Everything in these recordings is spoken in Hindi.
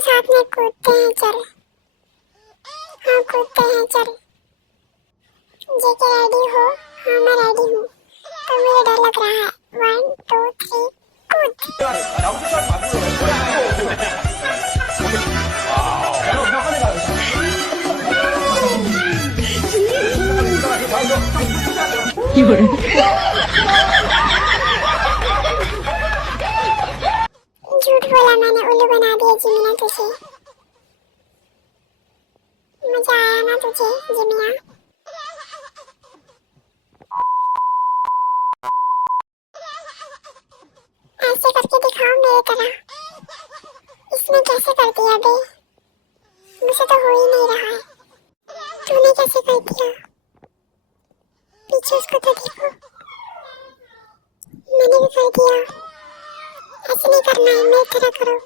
साथ में कूदते हैं चल। हाँ कूदते हैं चल। जेके रेडी हो? हाँ मैं रेडी हूँ। तो मुझे डर लग रहा है। 1 2 3 कूद। झूठ बोला मैंने, उल्लू बना दिया जिमिया तुझे। मजा आया ना तुझे जिमिया? ऐसे करके दिखाओ मेरी तरह। इसने कैसे कर दिया बे? मुझसे तो हो ही नहीं रहा है। तूने कैसे कर दिया? पीछे उसको तो देखो। मैंने भी कर दिया। ऐसे नहीं करना है, मेरी तरह करो।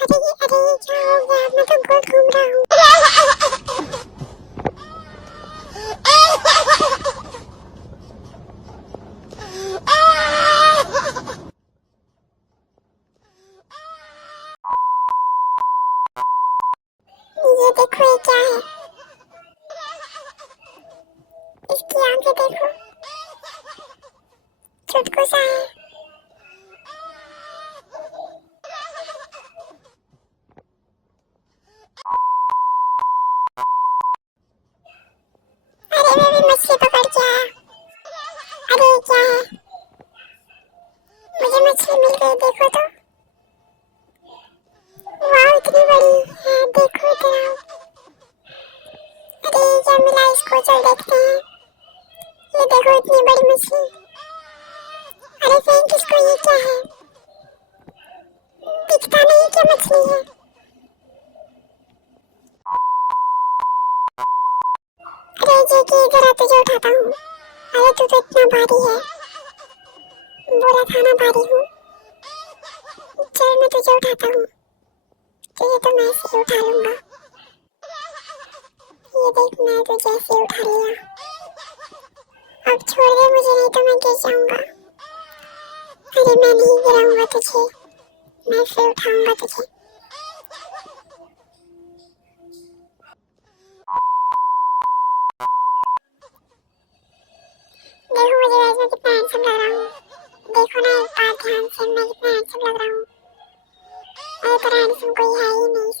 अरे ये क्या हो गया? मैं तो गोल घूम रहा हूँ। ये देखो ये क्या है? इसकी आंखें देखो, चुटकू सा है। अरे मैं भी मछली पकड़ के आया। अरे ये क्या है? मुझे मछली मिल गई, देखो तो। वाह इतनी बड़ी है, देखो इतना। अरे ये क्या मिला इसको? चल देखते हैं। ये देखो इतनी बड़ी मछली। अरे फेंक इसको, ये क्या है? दिखता नहीं क्या मछली है? अरे जेके जरा तुझे उठाता हूँ। अरे तू तो इतना भारी है। बोला था ना भारी हूँ। चल मैं तुझे उठाता हूँ। तुझे तो मैं ऐसे ही उठा लूंगा। ये देख मैं तुझे ऐसे उठा लिया। अब छोड़ दे मुझे, नहीं तो मैं गिर जाऊंगा। अरे मैं नहीं गिराऊंगा तुझे, मैं फिर उठाऊंगा तुझे। देखो मुझे वैसे में कितना हैंडसम लग रहा हूँ। देखो ना एक बार ध्यान से, मैं कितना हैंडसम लग रहा हूँ। मेरी तरह हैंडसम कोई है ही नहीं।